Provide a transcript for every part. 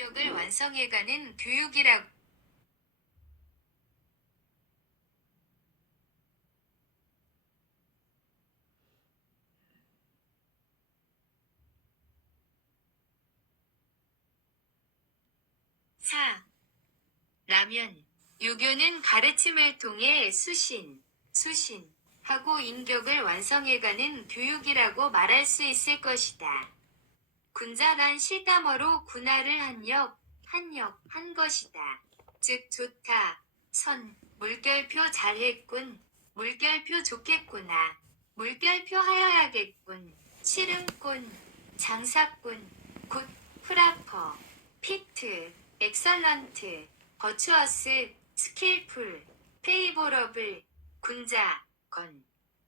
인격을 완성해가는 교육이라고. 4. 라면. 유교는 가르침을 통해 수신하고 인격을 완성해가는 교육이라고 말할 수 있을 것이다. 군자란 실담어로 군화를 한 것이다. 즉 좋다, 물결표 잘했군, 물결표 좋겠구나, 물결표 하여야겠군, 씨름꾼, 장사꾼, 굿, 프라퍼, 피트, 엑설런트, 버추어스, 스킬풀, 페이보러블, 군자,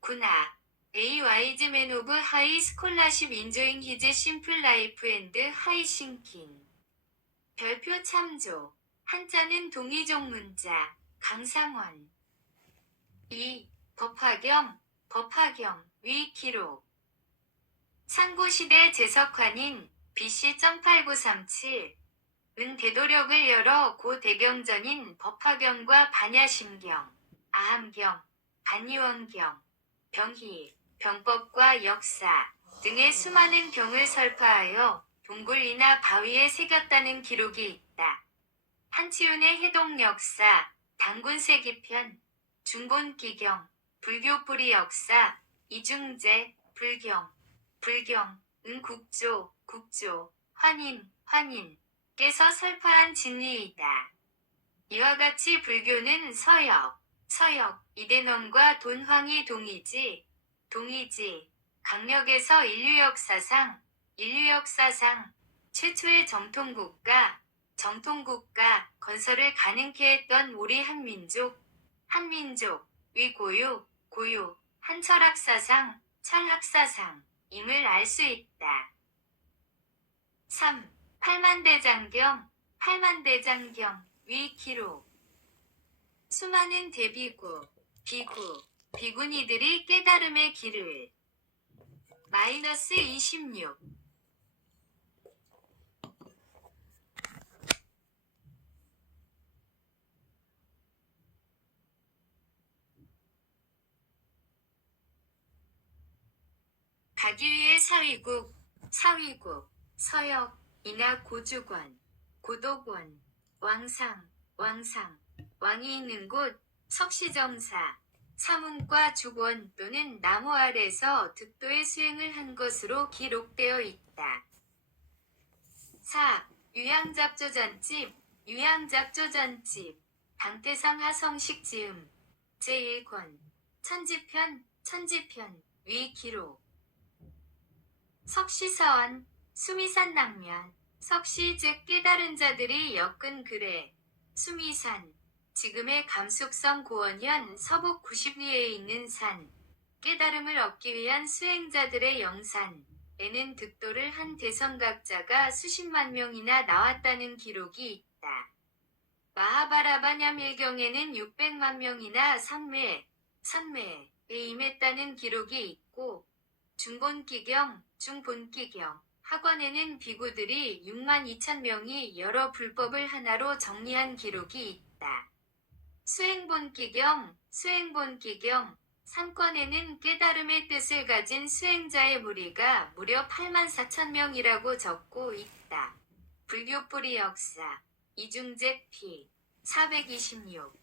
군화. A wise man of high scholarship enjoying his simple life and high thinking. 별표 참조. 한자는 동의종 문자. 강상원. 2. 법화경, 위 기록. 상고시대 제석환인 BC.8937. 은 대도력을 열어 고 대경전인 법화경과 반야심경, 아함경, 반유원경, 병희, 병법과 역사 등의 수많은 경을 설파하여 동굴이나 바위에 새겼다는 기록이 있다. 한치훈의 해동역사, 당군세기편, 중본기경, 불교뿌리 역사, 이중재, 불경, 국조, 환인, 께서 설파한 진리이다. 이와 같이 불교는 서역, 이대놈과 돈황이 동이지, 강력에서 인류 역사상, 최초의 정통국가 건설을 가능케 했던 우리 한민족의 고유, 한 철학사상임을 알 수 있다. 3. 팔만대장경, 위 기록. 수많은 대비구, 비구니들이 깨달음의 길을. -26. 가기 위해 사위국, 서역, 이나 고주권, 고도권, 왕상, 왕이 있는 곳, 석시정사, 사문과 죽원 또는 나무 아래서 득도의 수행을 한 것으로 기록되어 있다. 4. 유양잡조전집, 당태상 하성식 지음, 제1권, 천지편, 위 기록. 석시서원, 수미산 낭면, 석시 즉 깨달은 자들이 엮은 글에, 수미산, 지금의 감숙성 고원현 서북 90리에 있는 산, 깨달음을 얻기 위한 수행자들의 영산에는 득도를 한 대성각자가 수십만 명이나 나왔다는 기록이 있다. 마하바라바냐밀경에는 600만 명이나 선매에 임했다는 기록이 있고, 중본기경, 학원에는 비구들이 6만 2천 명이 여러 불법을 하나로 정리한 기록이 있다. 수행본기경, 상권에는 깨달음의 뜻을 가진 수행자의 무리가 무려 8만 4천 명이라고 적고 있다. 불교뿌리 역사, 이중재 p. 426.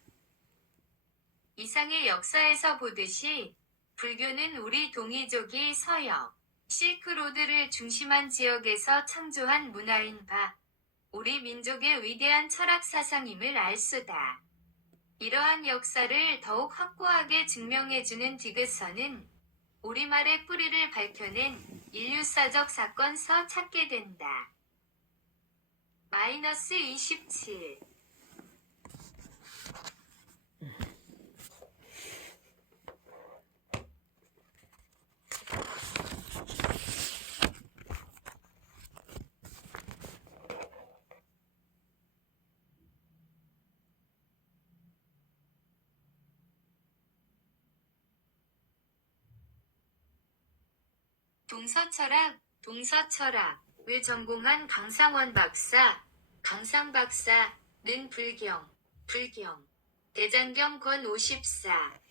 이상의 역사에서 보듯이 불교는 우리 동이족이 서역, 실크로드를 중심한 지역에서 창조한 문화인 바, 우리 민족의 위대한 철학 사상임을 알 수다. 이러한 역사를 더욱 확고하게 증명해주는 디귿서는 우리말의 뿌리를 밝혀낸 인류사적 사건서 찾게 된다. -27. 동서철학을 전공한 강상원 박사, 강상 박사는 불경, 대장경 권 54,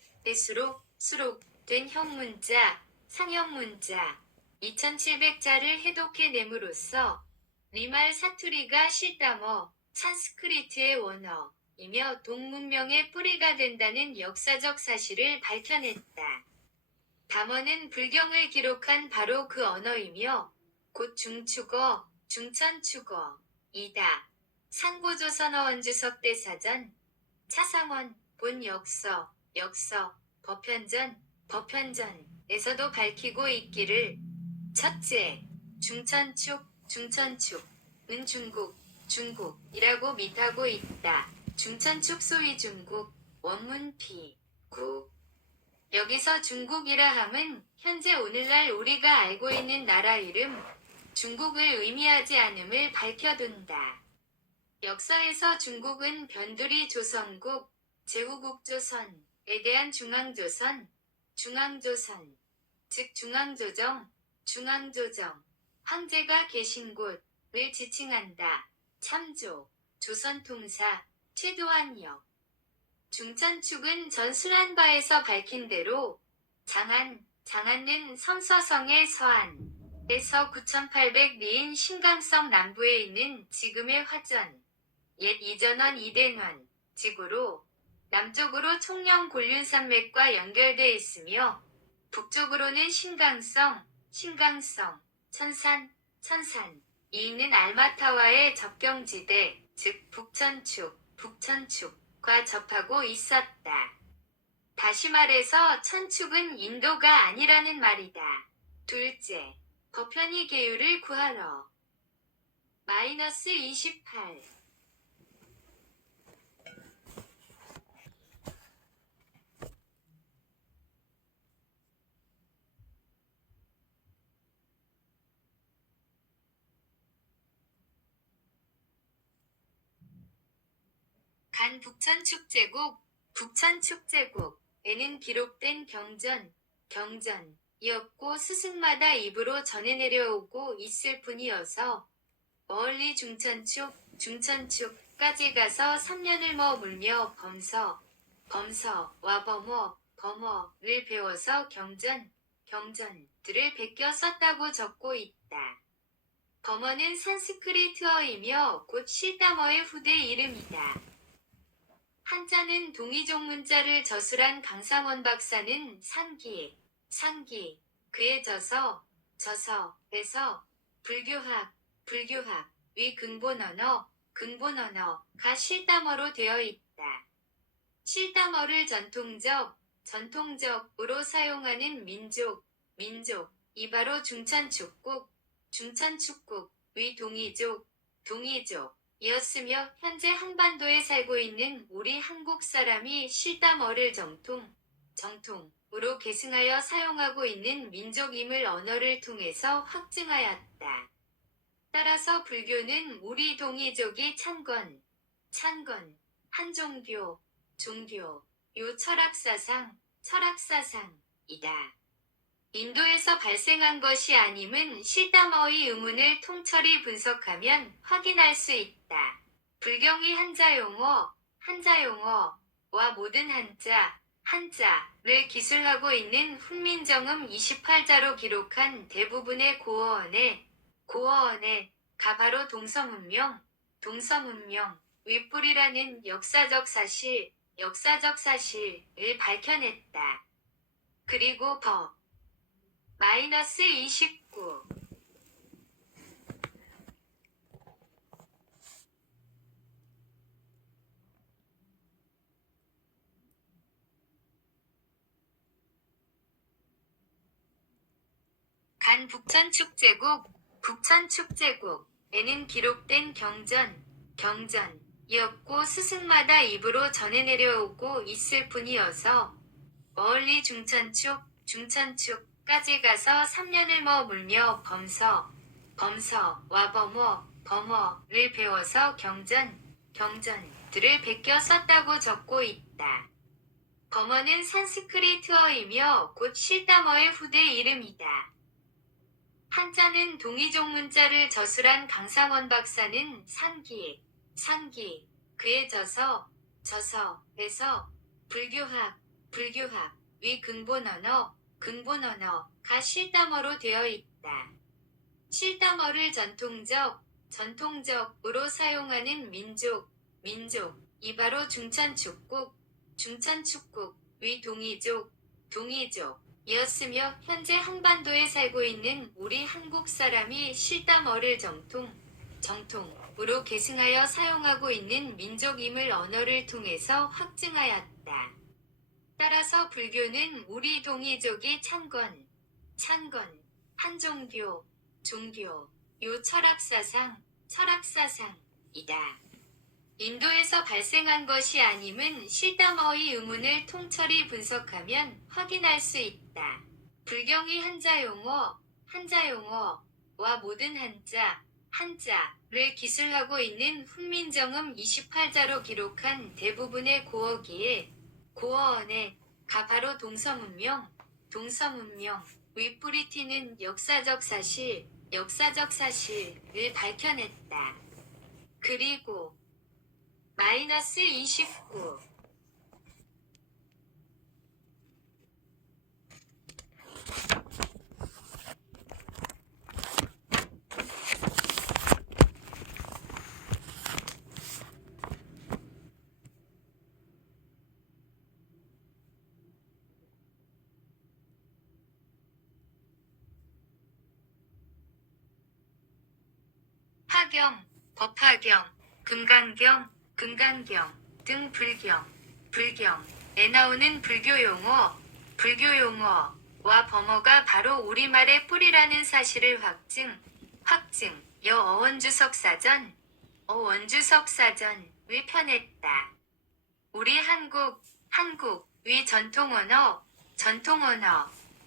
수록된 형문자, 상형문자 2700자를 해독해 nem으로써 리말 사투리가 실다머, 산스크리트의 원어이며 동문명의 뿌리가 된다는 역사적 사실을 밝혀냈다. 담어는 불경을 기록한 바로 그 언어이며 곧 중축어, 중천축어이다. 상고조선어 원주석 대사전, 차상원, 본 역서, 법현전에서도 밝히고 있기를 첫째, 중천축은 중국이라고 밑하고 있다. 중천축 소위 중국, 원문 피9. 여기서 중국이라 함은 현재 오늘날 우리가 알고 있는 나라 이름, 중국을 의미하지 않음을 밝혀둔다. 역사에서 중국은 변두리 조선국, 제후국조선에 대한 중앙조선, 즉 중앙조정, 황제가 계신 곳을 지칭한다. 참조, 조선통사, 최도환역. 중천축은 전 술한바에서 밝힌 대로 장안는 성서성의 서안에서 9800리인 신강성 남부에 있는 지금의 화전, 옛 이전원 이대원 지구로 남쪽으로 총령 곤륜산맥과 연결돼 있으며 북쪽으로는 신강성, 천산이 있는 알마타와의 접경지대, 즉 북천축과 접하고 있었다. 다시 말해서 천축은 인도가 아니라는 말이다. 둘째, 법현이 계율을 구하러. -28. 간 북천축제국에는 기록된 경전이었고 스승마다 입으로 전해 내려오고 있을 뿐이어서 멀리 중천축까지 가서 3년을 머물며 범서와 범어를 배워서 경전들을 베껴 썼다고 적고 있다. 범어는 산스크리트어이며 곧 실다머의 후대 이름이다. 한자는 동이종 문자를 저술한 강상원 박사는 상기, 그의 저서에서 불교학의 근본언어가 실다머로 되어 있다. 실다머를 전통적으로 사용하는 민족이 바로 중천축국의 동이족이었으며 현재 한반도에 살고 있는 우리 한국 사람이 실다머를 정통으로 계승하여 사용하고 있는 민족임을 언어를 통해서 확증하였다. 따라서 불교는 우리 동이족이 창건, 한 종교, 철학사상이다. 인도에서 발생한 것이 아님은 실다머의 의문을 통철히 분석하면 확인할 수 있다. 불경의 한자용어와 모든 한자를 기술하고 있는 훈민정음 28자로 기록한 대부분의 고어언가 바로 동서문명, 윗불이라는 역사적 사실을 밝혀냈다. 그리고 -29. 간 북천축제국에는 기록된 경전이었고 스승마다 입으로 전해 내려오고 있을 뿐이어서 멀리 중천축까지 가서 3년을 머물며 범서와 범어를 배워서 경전들을 베껴 썼다고 적고 있다. 범어는 산스크리트어이며 곧 실다머의 후대 이름이다. 한자는 동이종 문자를 저술한 강상원 박사는 상기, 상기, 그에 져서, 불교학, 위 근본언어가 실담어로 되어 있다. 실담어를 전통적으로 사용하는 민족, 이 바로 중천축국, 위 동이족이었으며 현재 한반도에 살고 있는 우리 한국 사람이 실담어를 정통으로 계승하여 사용하고 있는 민족임을 언어를 통해서 확증하였다. 따라서 불교는 우리 동이족이 창건, 한 종교, 요 철학사상이다. 인도에서 발생한 것이 아님은 실담어의 의문을 통철히 분석하면 확인할 수 있다. 불경의 한자용어와 모든 한자를 기술하고 있는 훈민정음 28자로 기록한 대부분의 고어언의 가 바로 동서문명, 윗뿌리티는 역사적 사실을 밝혀냈다. 그리고 -29 하경, 법화경, 금강경 등 불경에 나오는 불교용어와 범어가 바로 우리말의 뿌리라는 사실을 어원주석사전을 펴냈다. 우리 한국의 전통언어,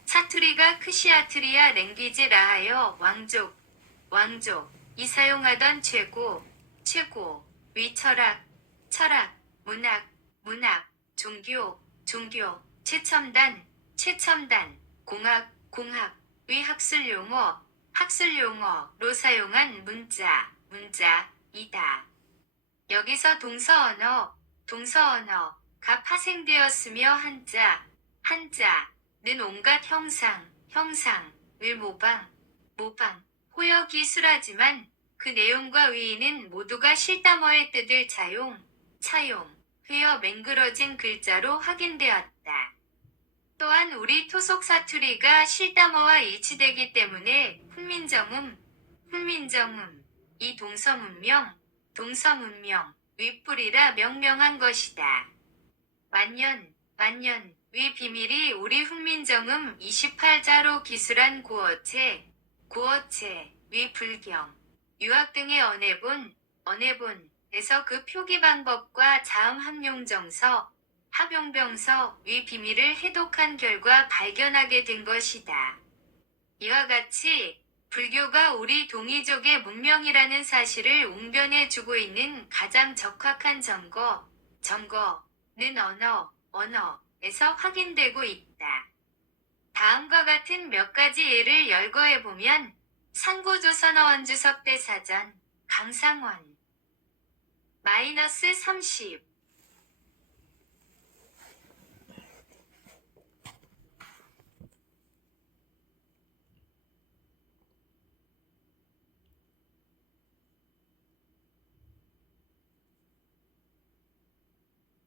사투리가 크시아트리아 랭귀지라 하여 왕족이 사용하던 최고, 위 철학, 문학, 종교, 최첨단, 공학, 위 학술용어로 사용한 문자이다. 여기서 동서언어가 파생되었으며 한자는 온갖 형상을 모방, 호역이술하지만 그 내용과 의의는 모두가 실담어의 뜻을 차용하여 맹글어진 글자로 확인되었다. 또한 우리 토속 사투리가 실담어와 일치되기 때문에 훈민정음, 이 동서문명, 윗뿌리라 명명한 것이다. 만년, 위 비밀이 우리 훈민정음 28자로 기술한 고어체, 위 불경, 유학 등의 언해본에서 그 표기 방법과 자음 합용병서, 위 비밀을 해독한 결과 발견하게 된 것이다. 이와 같이 불교가 우리 동이족의 문명이라는 사실을 웅변해 주고 있는 가장 적확한 증거는 언어에서 확인되고 있다. 다음과 같은 몇 가지 예를 열거해보면 상고조선어원주석 대사전, 강상원 -30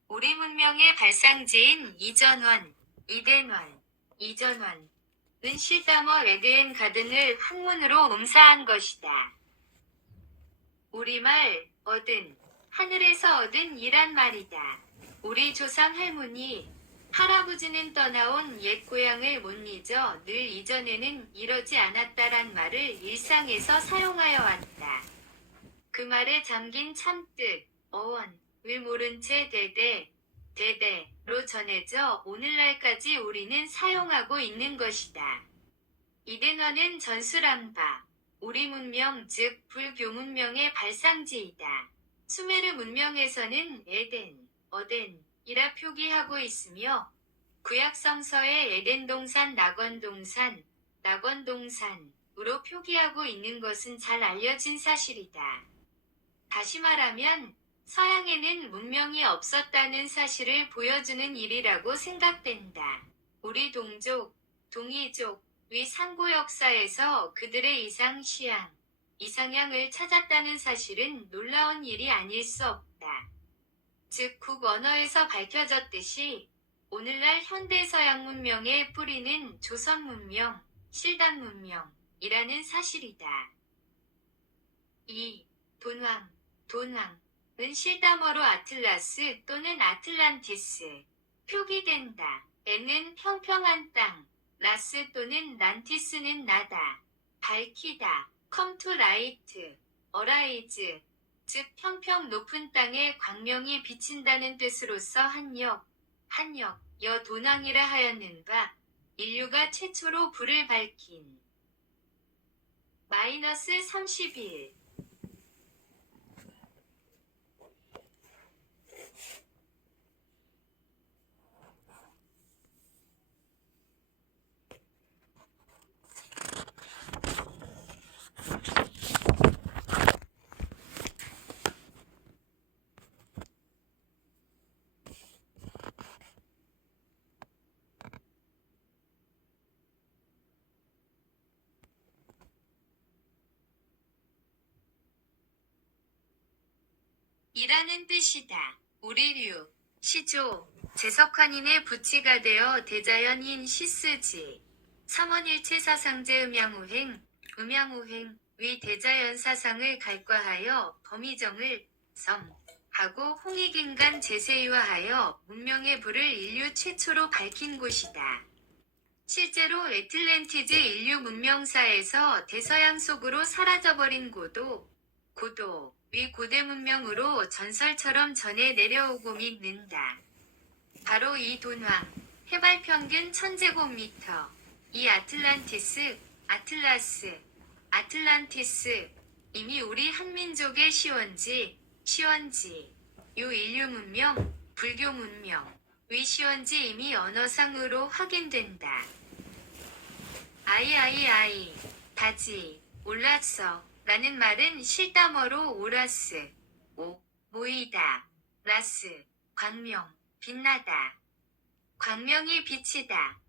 우리 문명의 발상지인 이전원은 실담어 에드엔 가든을 한문으로 음사한 것이다. 우리말 얻은, 하늘에서 얻은 이란 말이다. 우리 조상 할아버지는 떠나온 옛 고향을 못 잊어 늘 이전에는 이러지 않았다란 말을 일상에서 사용하여 왔다. 그 말에 잠긴 참뜻, 어원을 모른 채 대대로 전해져 오늘날까지 우리는 사용하고 있는 것이다. 이등어는 전술한 바, 우리 문명 즉 불교 문명의 발상지이다. 수메르 문명에서는 에덴, 어덴이라 표기하고 있으며 구약성서의 에덴 동산 낙원동산으로 표기하고 있는 것은 잘 알려진 사실이다. 다시 말하면 서양에는 문명이 없었다는 사실을 보여주는 일이라고 생각된다. 우리 동족, 동이족의 상고 역사에서 그들의 이상 시향, 이상향을 찾았다는 사실은 놀라운 일이 아닐 수 없다. 즉 국언어에서 밝혀졌듯이 오늘날 현대 서양 문명의 뿌리는 조선 문명, 실단 문명이라는 사실이다. 2. 돈왕, 돈왕은 실담어로 아틀라스 또는 아틀란티스, 표기된다. 에는 평평한 땅, 라스 또는 란티스는 나다, 밝히다, come to light, arise, 즉 평평 높은 땅에 광명이 비친다는 뜻으로서 한역, 여 돈왕이라 하였는 바, 인류가 최초로 불을 밝힌. -31. 이라는 뜻이다. 우리류, 시조, 제석환인의 부치가 되어 대자연인 시스지. 3원일체 사상제 음양우행, 위 대자연 사상을 갈과하여 범위정을 하고 홍익인간 제세이화하여 문명의 불을 인류 최초로 밝힌 곳이다. 실제로 애틀랜티즈 인류 문명사에서 대서양 속으로 사라져버린 위 고대 문명으로 전설처럼 전해 내려오고 믿는다. 바로 이 돈왕, 해발 평균 1000제곱미터, 이 아틀란티스, 이미 우리 한민족의 시원지, 요 인류 문명, 불교 문명, 위 시원지 이미 언어상으로 확인된다. 다지, 올랐어. 라는 말은 실담어로 오라스, 모이다, 라스, 광명, 빛나다. 광명이 비치다.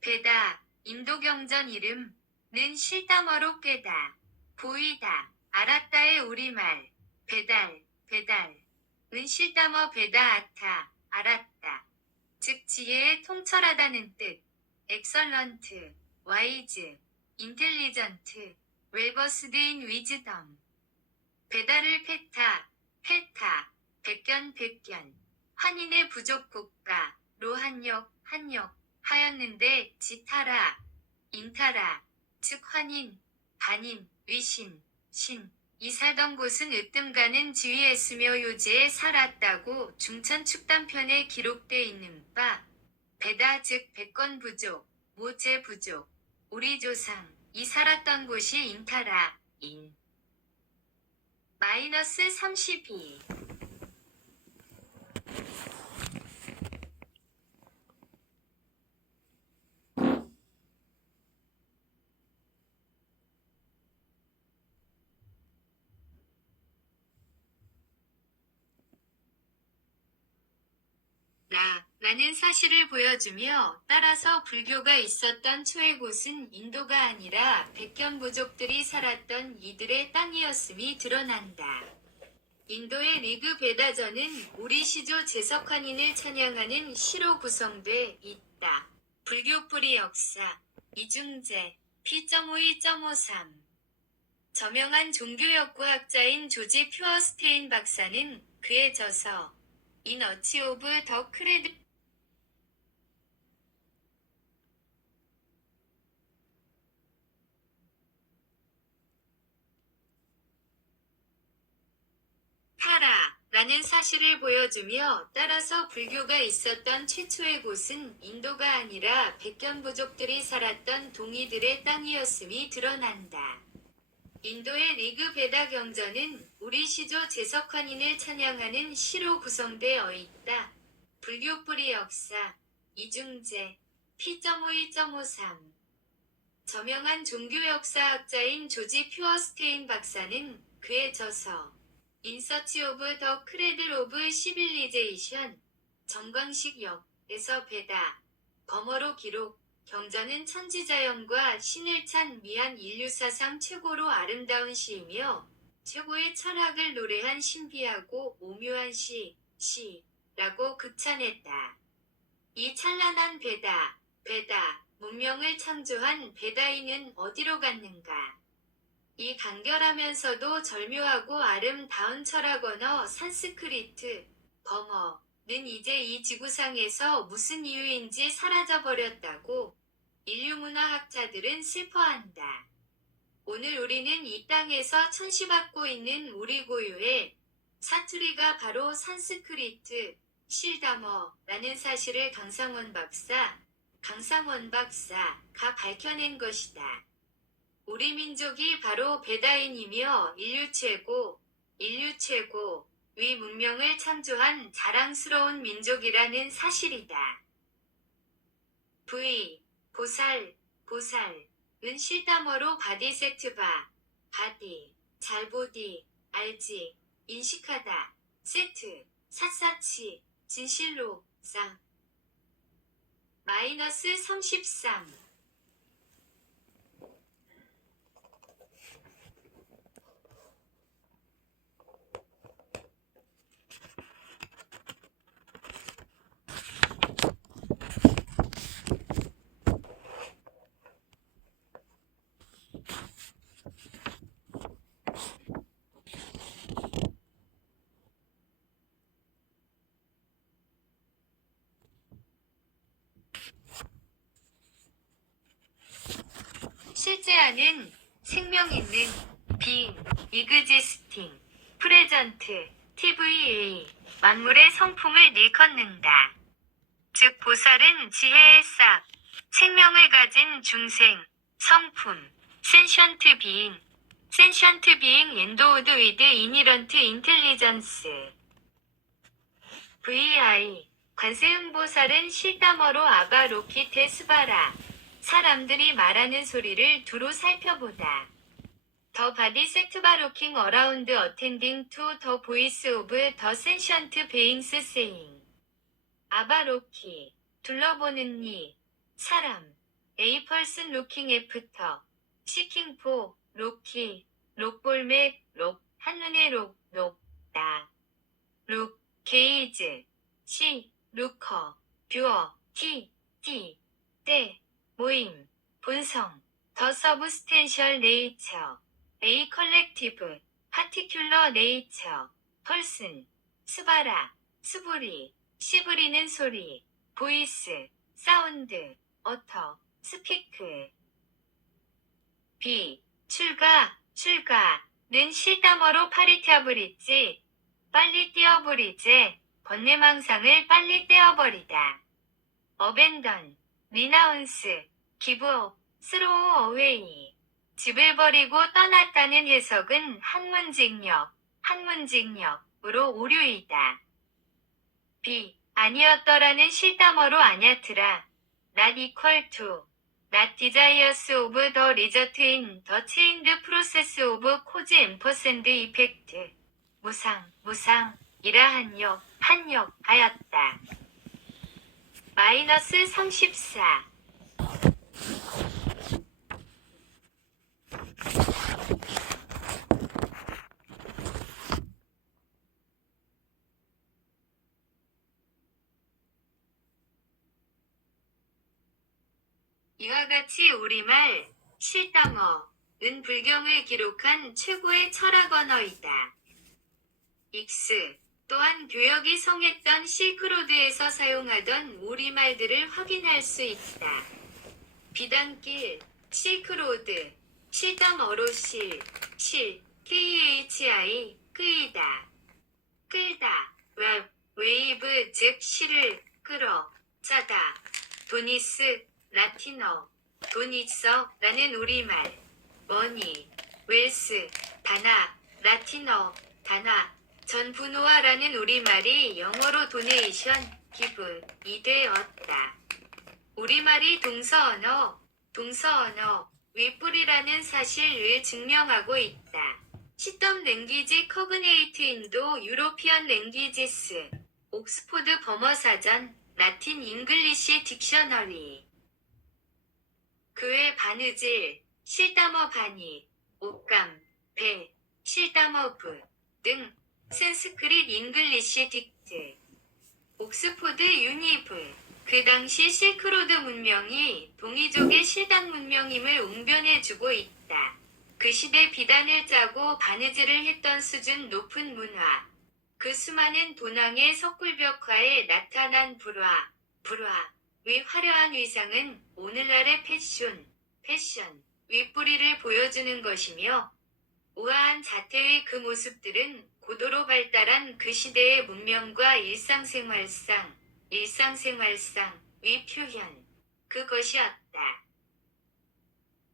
배다, 인도경전 이름는 실담어로 깨다, 보이다, 알았다의 우리말, 배달은 실담어 베다 알았다. 즉 지혜에 통철하다는 뜻, 엑설런트, 와이즈, 인텔리전트, 웰버스드 인 위즈덤. 배달을 페타, 백견, 환인의 부족국가로 한역, 하였는데 인타라, 즉 환인, 반인, 위신, 이 살던 곳은 으뜸가는 지위했으며 요지에 살았다고 중천축단편에 기록돼 있는 바, 배다 즉 백건 부족, 모제 부족, 우리 조상, 이 살았던 곳이 인타라, -32. 라는 사실을 보여주며 따라서 불교가 있었던 초의 곳은 인도가 아니라 백견 부족들이 살았던 이들의 땅이었음이 드러난다. 인도의 리그 베다전은 우리 시조 제석환인을 찬양하는 시로 구성돼 있다. 불교 뿌리 역사, 이중제, P.52.53. 저명한 종교역구학자인 조지 퓨어스테인 박사는 그의 저서 In Search of the Creed 라는 사실을 보여주며 따라서 불교가 있었던 최초의 곳은 인도가 아니라 백견 부족들이 살았던 동이들의 땅이었음이 드러난다. 인도의 리그 베다 경전은 우리 시조 제석환인을 찬양하는 시로 구성되어 있다. 불교 뿌리 역사, 이중제, P.52.53. 저명한 종교 역사학자인 조지 퓨어스테인 박사는 그의 저서 In Search of the Cradle of Civilization 정광식 역에서 배다 범어로 기록 경전은 천지자연과 신을 찬 미한 인류사상 최고로 아름다운 시이며 최고의 철학을 노래한 신비하고 오묘한 시라고 극찬했다. 이 찬란한 배다 문명을 창조한 배다이는 어디로 갔는가? 이 간결하면서도 절묘하고 아름다운 철학 언어 산스크리트, 범어는 이제 이 지구상에서 무슨 이유인지 사라져버렸다고 인류문화학자들은 슬퍼한다. 오늘 우리는 이 땅에서 천시받고 있는 우리 고유의 사투리가 바로 산스크리트, 실담어라는 사실을 강상원 박사가 밝혀낸 것이다. 우리 민족이 바로 배다인이며 인류 최고, 위 문명을 창조한 자랑스러운 민족이라는 사실이다. 보살은 실담어로 바디세트바, 바디, 잘보디, 알지, 인식하다, 세트, 샅샅이, 진실로, 쌍. -33 실제하는, 생명 있는, being, existing, present, tva, 만물의 성품을 일컫는다. 즉 보살은 지혜의 싹, 생명을 가진 중생, 성품, sentient being endowed with inherent intelligence. vi, 관세음보살은 실담어로 아바로키테스바라, 사람들이 말하는 소리를 두루 살펴보다. The body set by looking around attending to the voice of the sentient beings saying. 아바로키, 둘러보는 이, 사람. A person looking after, seeking for, 로키, 록볼맥, 한눈에 나. 룩, 게이즈, 시, 루커, 뷰어, 때, 모임, 본성, 더 서브스텐셜 네이처, A 컬렉티브, 파티큘러 네이처, 펄슨, 스바라, 수부리, 시부리는 소리, 보이스, 사운드, 어터, 스피크. B. 출가는 실담어로 파리티아브리지, 빨리 떼어버리제, 번뇌망상을 빨리 떼어버리다. 어벤던, 리나운스, 기브업, 스로우 어웨이. 집을 버리고 떠났다는 해석은 한문직역으로 오류이다. B. 아니었더라는 실담어로 아냐트라, not equal to, not desires of the result in the chained process of cause and effect. 무상이라 한역하였다. -34 이와 같이 우리말, 실담어는 불경을 기록한 최고의 철학 언어이다. X 또한 교역이 성했던 실크로드에서 사용하던 우리말들을 확인할 수 있다. 비단길, 실크로드, 실담어로 KHI, 끌다, 웨이브 즉 실을 끌어, 짜다, 도니스, 라틴어, 돈 있어라는 우리말, 머니, 웰스, 다나, 라틴어, 다나, 전분노화라는 우리말이 영어로 도네이션, 기브이 되었다. 우리말이 동서언어, 윗불이라는 사실을 증명하고 있다. 시덤 랭귀지 커그네이트 인도 유로피언 랭귀지스 옥스포드 버머사전 라틴 잉글리시 딕셔너리 그 외 바느질, 실담어 바니, 옷감, 배, 실담어 부 등 산스크릿 잉글리시 딕트 옥스포드 유니브 그 당시 실크로드 문명이 동이족의 실당 문명임을 웅변해주고 있다. 그 시대 비단을 짜고 바느질을 했던 수준 높은 문화. 그 수많은 도낭의 석굴벽화에 나타난 불화 위 화려한 위상은 오늘날의 패션, 윗뿌리를 보여주는 것이며 우아한 자태의 그 모습들은 고도로 발달한 그 시대의 문명과 일상생활상 위 표현. 그것이었다.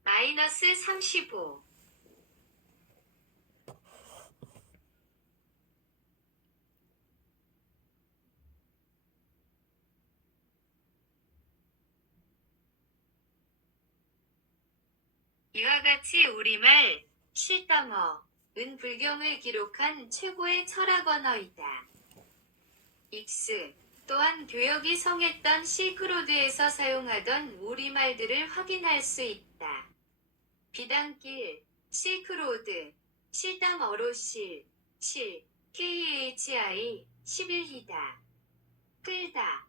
-35 이와 같이 우리말, 실담어은 불경을 기록한 최고의 철학 언어이다. 익스 또한 교역이 성했던 실크로드에서 사용하던 우리말들을 확인할 수 있다. 비단길, 실크로드, 실담어로 KHI 11희다. 끌다,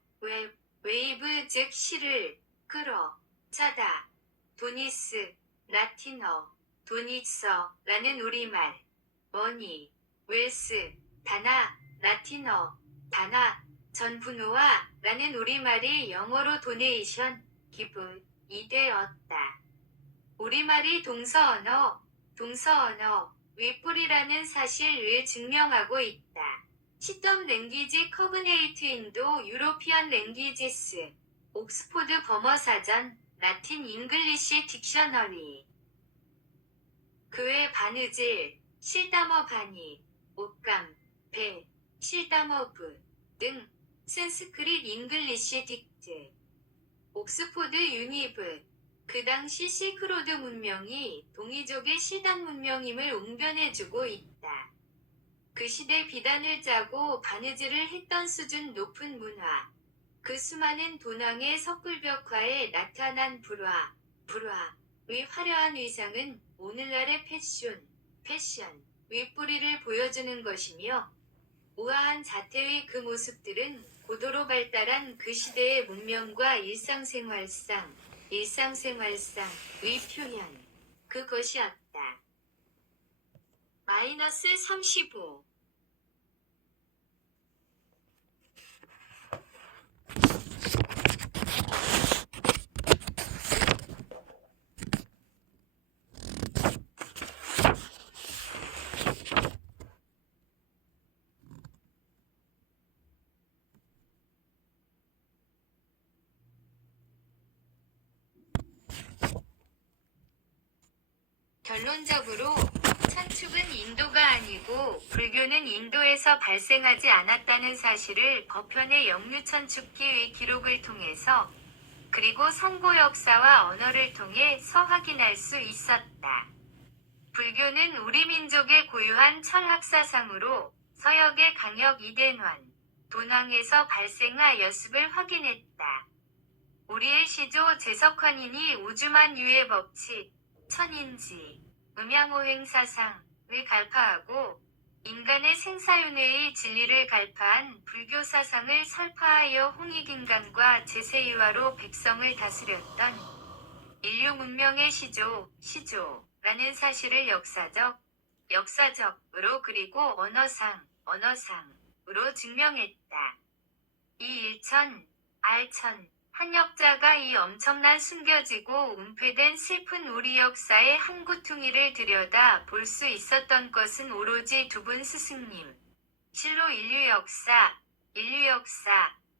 웨이브 즉 실을 끌어, 차다. 도니스, 라틴어, 도니서라는 우리말. 머니, 웰스, 다나, 라틴어, 다나, 전분우와 라는 우리말이 영어로 도네이션, 기부이 되었다. 우리말이 동서언어, 윗뿌리라는 사실을 증명하고 있다. 시덤 랭귀지 커그네이트 인도 유로피언 랭귀지스 옥스포드 버머사전 라틴 잉글리시 딕셔너리 그 외 바느질, 실담어 바니, 옷감, 배, 실담어 부 등 산스크릿 잉글리시 딕트 옥스포드 유니브 그 당시 실크로드 문명이 동이족의 실당 문명임을 웅변해주고 있다. 그 시대 비단을 짜고 바느질을 했던 수준 높은 문화. 그 수많은 도낭의 석굴벽화에 나타난 불화의 화려한 위상은 오늘날의 패션, 윗뿌리를 보여주는 것이며 우아한 자태의 그 모습들은 고도로 발달한 그 시대의 문명과 일상생활상 위 표현. 그것이었다. -35 결론적으로 천축은 인도가 아니고 불교는 인도에서 발생하지 않았다는 사실을 거편의 영유천축기의 기록을 통해서 그리고 선고 역사와 언어를 통해서 확인할 수 있었다. 불교는 우리 민족의 고유한 철학사상으로 서역의 강역 이대환, 도낭에서 발생하였음을 확인했다. 우리의 시조 제석환인이 우주만유의 법칙, 천인지, 음양오행사상을 갈파하고 인간의 생사윤회의 진리를 갈파한 불교 사상을 설파하여 홍익인간과 제세이화로 백성을 다스렸던 인류 문명의 시조라는 사실을 역사적으로 그리고 언어상으로 증명했다. 이 알천, 한 역자가 이 엄청난 숨겨지고 은폐된 슬픈 우리 역사의 한 구퉁이를 들여다 볼 수 있었던 것은 오로지 두 분 스승님. 실로 인류역사,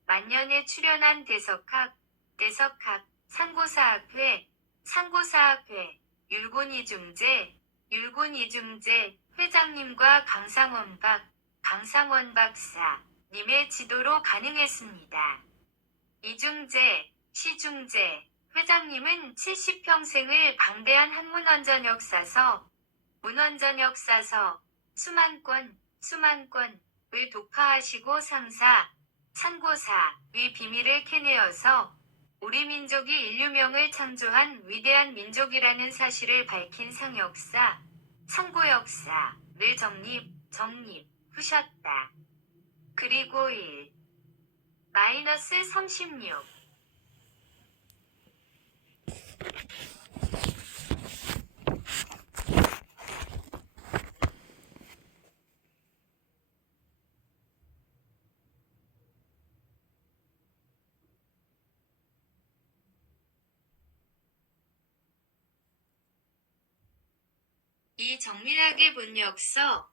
만년에 출연한 대석학, 상고사학회, 율곤이중재 회장님과 강상원 박사, 님의 지도로 가능했습니다. 시중재 회장님은 70평생을 방대한 학문원전 역사서, 문헌전 역사서 수만권의 독파하시고 상고사의 비밀을 캐내어서 우리 민족이 인류명을 창조한 위대한 민족이라는 사실을 밝힌 상고역사를 정립하셨다. 그리고 1-36 이 정밀하게 본역서를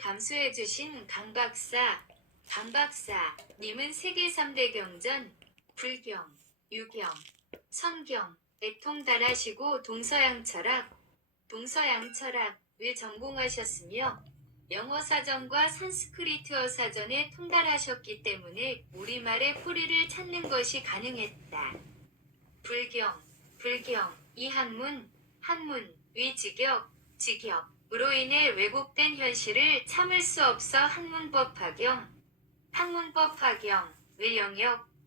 감수해주신 강박사님은 세계 3대 경전, 불경, 유경, 성경에 통달하시고 동서양 철학을 전공하셨으며 영어 사전과 산스크리트어 사전에 통달하셨기 때문에 우리말의 뿌리를 찾는 것이 가능했다. 불경, 이 한문의 직역으로 인해 왜곡된 현실을 참을 수 없어 학문법 파경을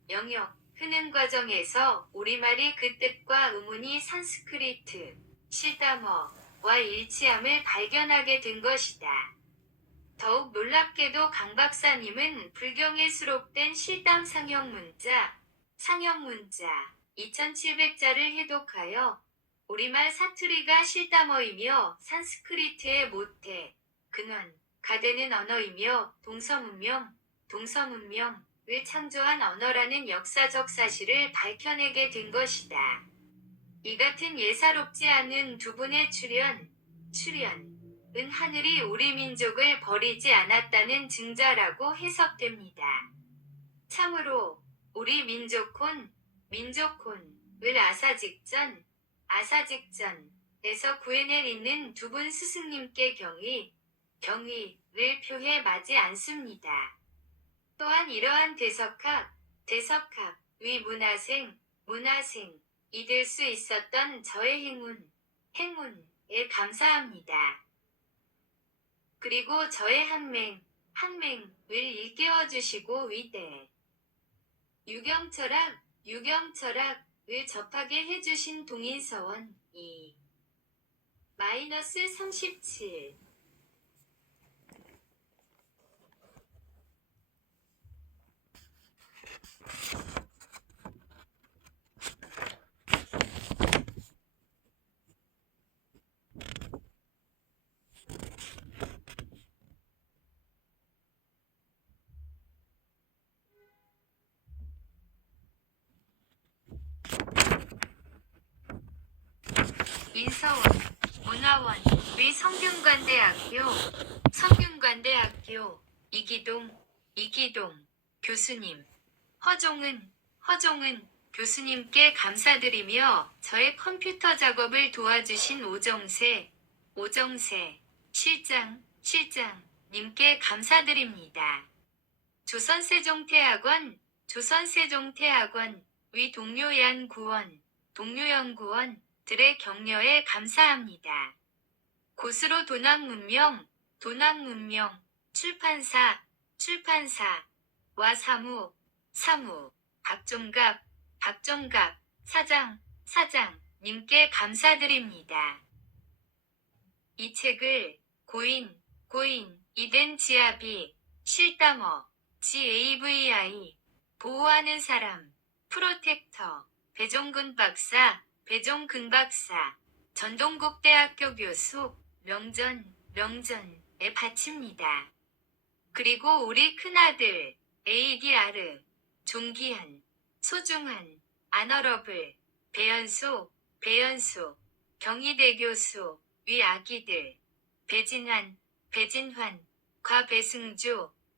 영역하는 과정에서 우리말이 그 뜻과 의문이 산스크리트, 실담어와 일치함을 발견하게 된 것이다. 더욱 놀랍게도 강 박사님은 불경에 수록된 실담 상형문자 2700자를 해독하여 우리말 사투리가 실담어이며 산스크리트의 모태, 근원가 되는 언어이며 동서문명을 창조한 언어라는 역사적 사실을 밝혀내게 된 것이다. 이 같은 예사롭지 않은 두 분의 출연은 하늘이 우리 민족을 버리지 않았다는 증자라고 해석됩니다. 참으로 우리 민족혼을 아사직전에서 구해낼 있는 두 분 스승님께 경의를 표해 마지 않습니다. 또한 이러한 대석학의 문화생이 될 수 있었던 저의 행운에 감사합니다. 그리고 저의 한맹을 일깨워주시고 위대 유경철학을 접하게 해주신 동인서원 2-37 인서원, 문화원의 성균관대학교 이기동 교수님, 허종은 교수님께 감사드리며 저의 컴퓨터 작업을 도와주신 오정세 실장님께 감사드립니다. 조선세종대학원의 동료연구원들의 격려에 감사합니다. 고스로 도남문명 출판사와 사무 박종갑 사장님께 감사드립니다. 이 책을 고인이 된 지아비 실담어 GAVI 보호하는 사람 프로텍터 배종근 박사 전동국대학교 교수 명전에 바칩니다. 그리고 우리 큰아들 ADR 종기한 소중한 아너러블 배연소 경희대 교수 위 아기들 배진환과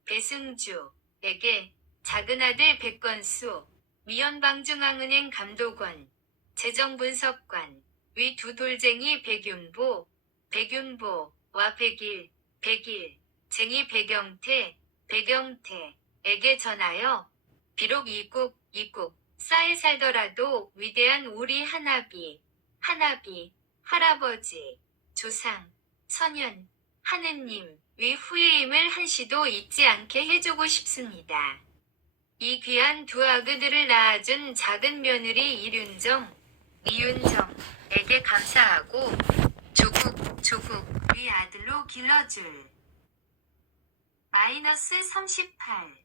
배승주에게 작은아들 백건수 미연방중앙은행 감독원 재정분석관 위 두 돌쟁이 백윤보와 백일쟁이 백영태에게 전하여 비록 이국 싸에 살더라도 위대한 우리 하나비 할아버지 조상, 선현, 하느님, 위 후회임을 한시도 잊지 않게 해주고 싶습니다. 이 귀한 두 아그들을 낳아준 작은 며느리 이윤정에게 감사하고 조국 위 아들로 길러줄. -38.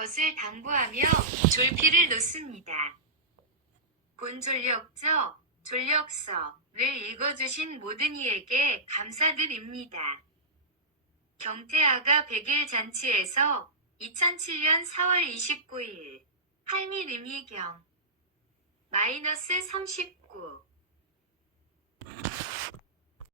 것을 당부하며 졸피를 놓습니다. 본 졸력서를 읽어주신 모든 이에게 감사드립니다. 경태아가 100일 잔치에서 2007년 4월 29일 할미 림희경 -39